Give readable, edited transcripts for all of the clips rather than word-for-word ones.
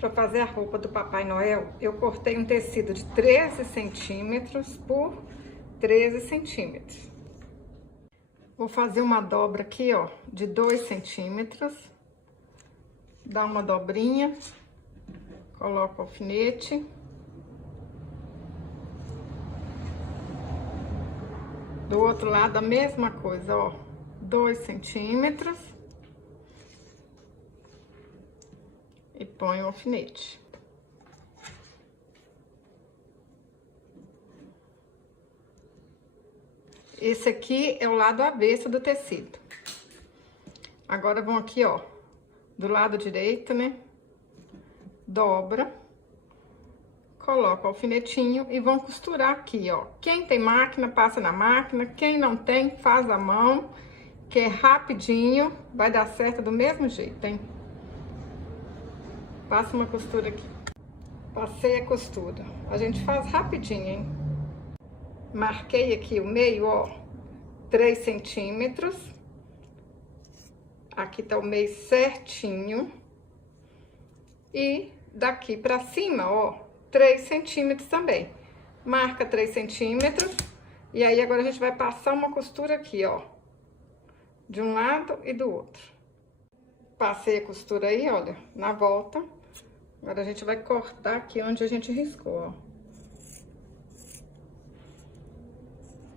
Para fazer a roupa do Papai Noel, eu cortei um tecido de 13 centímetros por 13 centímetros. Vou fazer uma dobra aqui, ó, de 2 centímetros. Dá uma dobrinha, coloco o alfinete. Do outro lado, a mesma coisa, ó, 2 centímetros. E ponho o alfinete. Esse aqui é o lado avesso do tecido. Agora, vão aqui, ó, do lado direito, né? Dobra. Coloca o alfinetinho e vão costurar aqui, ó. Quem tem máquina, passa na máquina. Quem não tem, faz à mão, que é rapidinho. Vai dar certo do mesmo jeito, hein? Passa uma costura aqui. Passei a costura. A gente faz rapidinho, hein? Marquei aqui o meio, ó, 3 centímetros. Aqui tá o meio certinho. E daqui pra cima, ó, 3 centímetros também. Marca 3 centímetros. E aí, agora a gente vai passar uma costura aqui, ó. De um lado e do outro. Passei a costura aí, olha, na volta. Agora a gente vai cortar aqui onde a gente riscou, ó.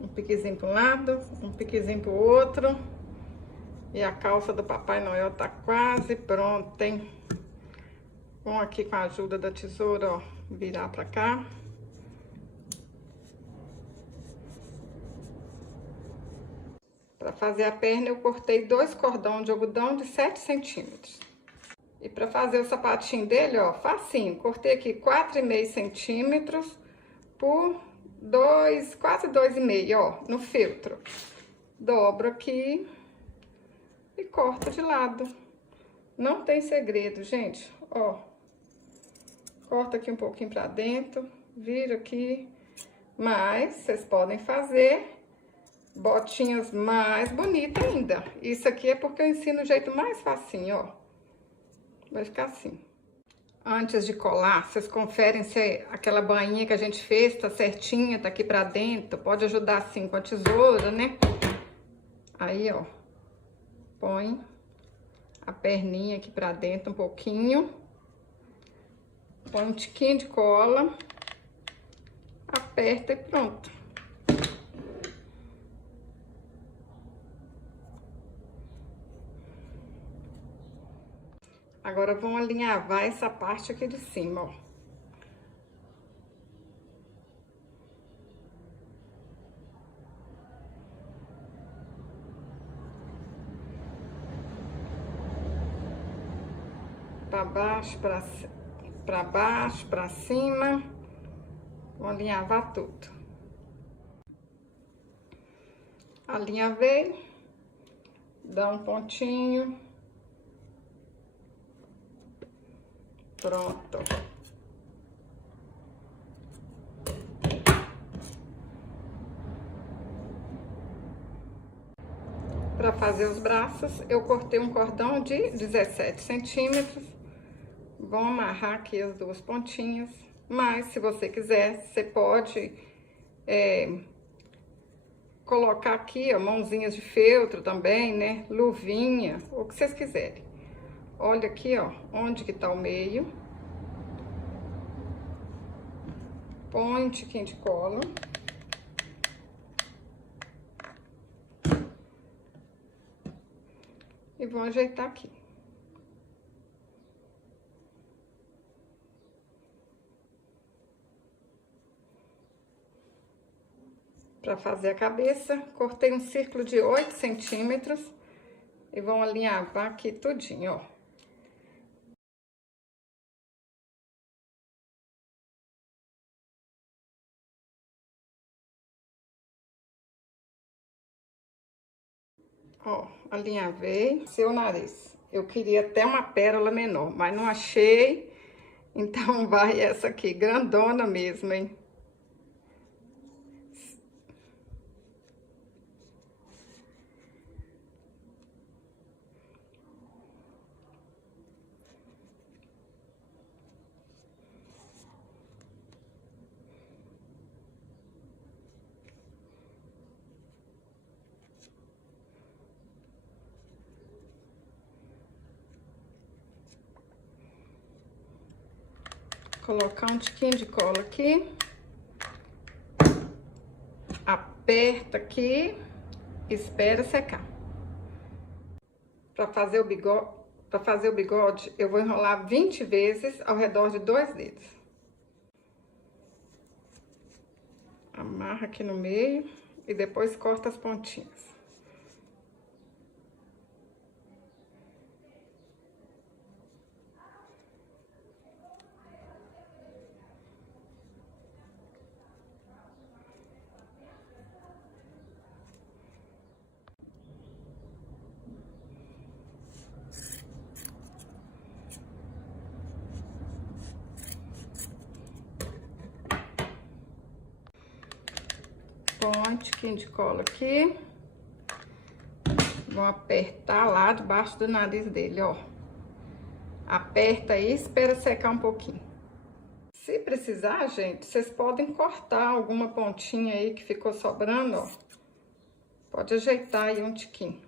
Um piquezinho para um lado, um piquezinho para o outro. E a calça do Papai Noel tá quase pronta, hein? Vamos aqui com a ajuda da tesoura, ó, virar pra cá. Para fazer a perna, eu cortei 2 cordões de algodão de 7 centímetros. E para fazer o sapatinho dele, ó, facinho. Cortei aqui 4,5 centímetros por 2, quase 2,5, ó, no feltro. Dobro aqui e corto de lado. Não tem segredo, gente, ó. Corta aqui um pouquinho pra dentro, vira aqui. Mas vocês podem fazer botinhas mais bonitas ainda. Isso aqui é porque eu ensino o jeito mais facinho, ó. Vai ficar assim. Antes de colar, vocês conferem se aquela bainha que a gente fez tá certinha, tá aqui pra dentro. Pode ajudar assim com a tesoura, né? Aí, ó, põe a perninha aqui pra dentro um pouquinho. Põe um tiquinho de cola. Aperta e pronto. Agora, vamos alinhavar essa parte aqui de cima, ó. Pra baixo, pra baixo, pra cima. Vamos alinhavar tudo. Alinhavei. Dá um pontinho. Pronto. Para fazer os braços, eu cortei um cordão de 17 centímetros. Vou amarrar aqui as 2 pontinhas. Mas, se você quiser, você pode colocar aqui, ó, mãozinhas de feltro também, né? Luvinha, o que vocês quiserem. Olha aqui, ó, onde que tá o meio. Põe um tiquinho de cola. E vou ajeitar aqui. Para fazer a cabeça, cortei um círculo de 8 centímetros. E vão alinhavar aqui tudinho, ó. Ó, alinhavei seu nariz. Eu queria até uma pérola menor, mas não achei. Então, vai essa aqui, grandona mesmo, hein? Colocar um tiquinho de cola aqui. Aperta aqui, espera secar. Para fazer o bigode, eu vou enrolar 20 vezes ao redor de 2 dedos. Amarra aqui no meio e depois corta as pontinhas. Põe um tiquinho de cola aqui. Vou apertar lá debaixo do nariz dele, ó. Aperta aí e espera secar um pouquinho. Se precisar, gente, vocês podem cortar alguma pontinha aí que ficou sobrando, ó. Pode ajeitar aí um tiquinho.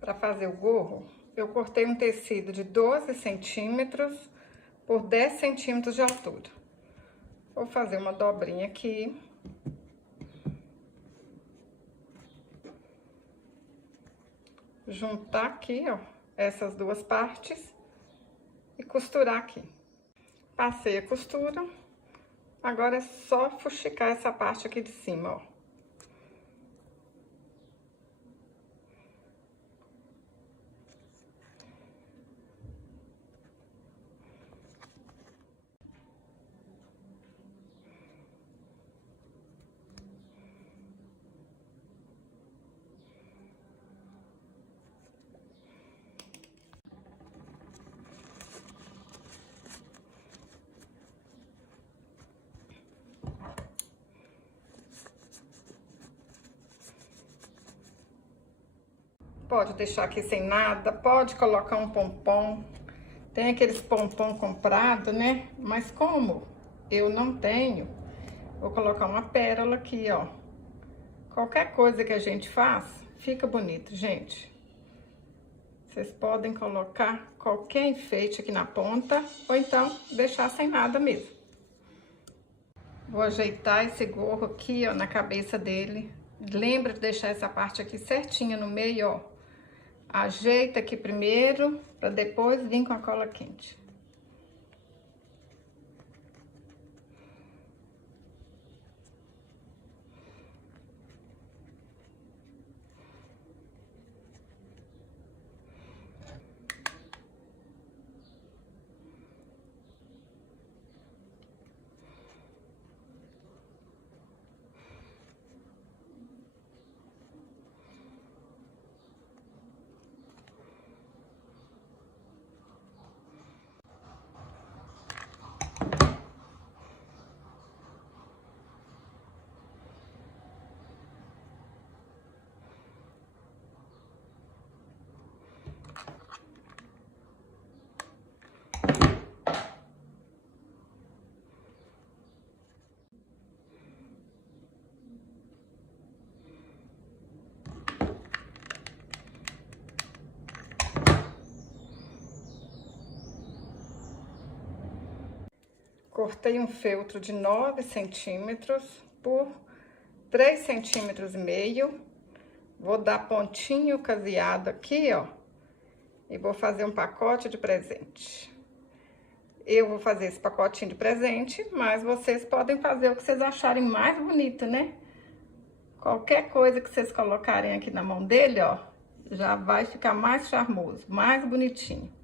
Para fazer o gorro, eu cortei um tecido de 12 centímetros por 10 centímetros de altura. Vou fazer uma dobrinha aqui. Juntar aqui, ó, essas duas partes e costurar aqui. Passei a costura, agora é só fuxicar essa parte aqui de cima, ó. Pode deixar aqui sem nada, pode colocar um pompom. Tem aqueles pompom comprado, né? Mas como eu não tenho, vou colocar uma pérola aqui, ó. Qualquer coisa que a gente faz, fica bonito, gente. Vocês podem colocar qualquer enfeite aqui na ponta, ou então deixar sem nada mesmo. Vou ajeitar esse gorro aqui, ó, na cabeça dele. Lembra de deixar essa parte aqui certinha no meio, ó. Ajeita aqui primeiro, para depois vir com a cola quente. cortei um feltro de 9 centímetros por 3,5 centímetros. Vou dar pontinho caseado aqui, ó. E vou fazer um pacote de presente. Eu vou fazer esse pacotinho de presente, mas vocês podem fazer o que vocês acharem mais bonito, né? Qualquer coisa que vocês colocarem aqui na mão dele, ó, já vai ficar mais charmoso, mais bonitinho.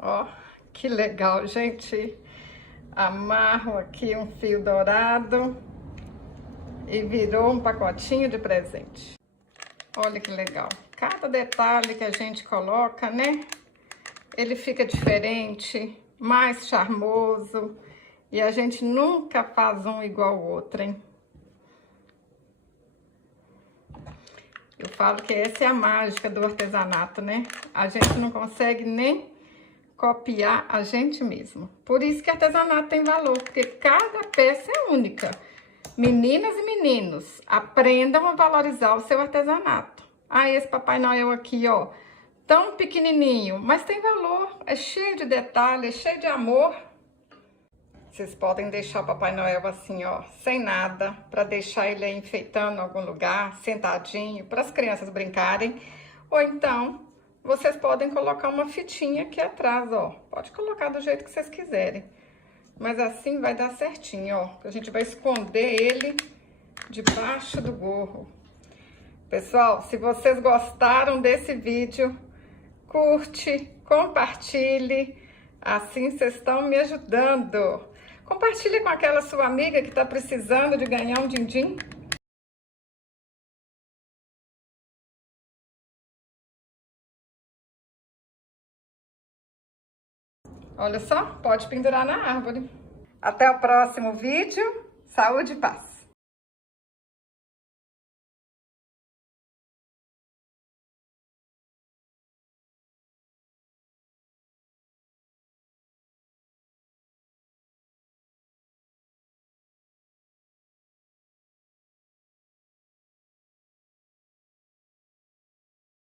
Ó, que legal, gente. Amarro aqui um fio dourado e virou um pacotinho de presente. Olha que legal. Cada detalhe que a gente coloca, né? Ele fica diferente, mais charmoso. E a gente nunca faz um igual ao outro, hein? Eu falo que essa é a mágica do artesanato, né? A gente não consegue nem copiar a gente mesmo. Por isso que artesanato tem valor, porque cada peça é única. Meninas e meninos, aprendam a valorizar o seu artesanato. Ah, esse Papai Noel aqui, ó, tão pequenininho, mas tem valor, é cheio de detalhes, é cheio de amor. Vocês podem deixar o Papai Noel assim, ó, sem nada, para deixar ele aí enfeitando em algum lugar, sentadinho, para as crianças brincarem. Ou então, vocês podem colocar uma fitinha aqui atrás, ó. Pode colocar do jeito que vocês quiserem. Mas assim vai dar certinho, ó. A gente vai esconder ele debaixo do gorro. Pessoal, se vocês gostaram desse vídeo, curte, compartilhe. Assim vocês estão me ajudando. Compartilhe com aquela sua amiga que está precisando de ganhar um din-din. Olha só, pode pendurar na árvore. Até o próximo vídeo. Saúde e paz.